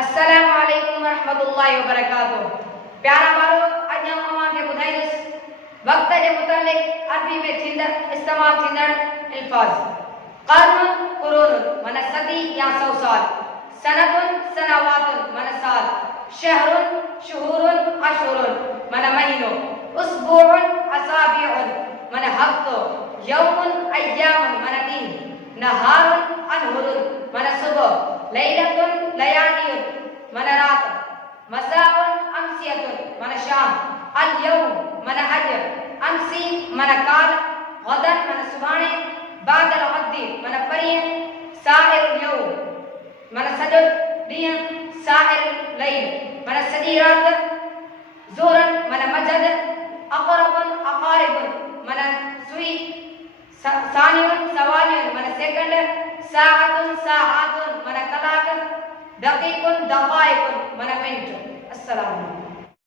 अस्सलामु अलैकुम वरहमतुल्लाहि वबरकातुह। प्यारा वारो अॼु अवां खे ॿुधाईंदुसि वक़्त जे मुतालिक़ अरबी में इस्तेमाल थींदड़ अल्फाज़। क़र्नुन कुरूनुन माना सदी या 100 साल, सनतुन सनावातुन माना साल, शहरुन शुहूरुन अशहुरुन माना महीनो, उसबुउन असाबिउन माना हफ्तो, यौमुन अय्यामुन माना दिन, नहारुन अनहुरुन माना सुबह, लैलतुन लयालियुन माना रात, मसाउन अमसियतुन माना शाम, अल यौम माना अज, अमसी माना काल, गदन माना सुभाणे, बादल गद्दी माना परीह, साहिर यौम माना सॼो ॾींहुं, साहिर लैल माना सॼी रात, ज़ोरन माना मजद, अक़रबुन अक़ारिबुन माना सुई, सानियुन सवालियुन माना सेकंड, साअतुन साआतुन माना कलाक, दक़ीक़ुन दक़ाइक़ुन माना मिनट। अस्सलाम वालेकुम।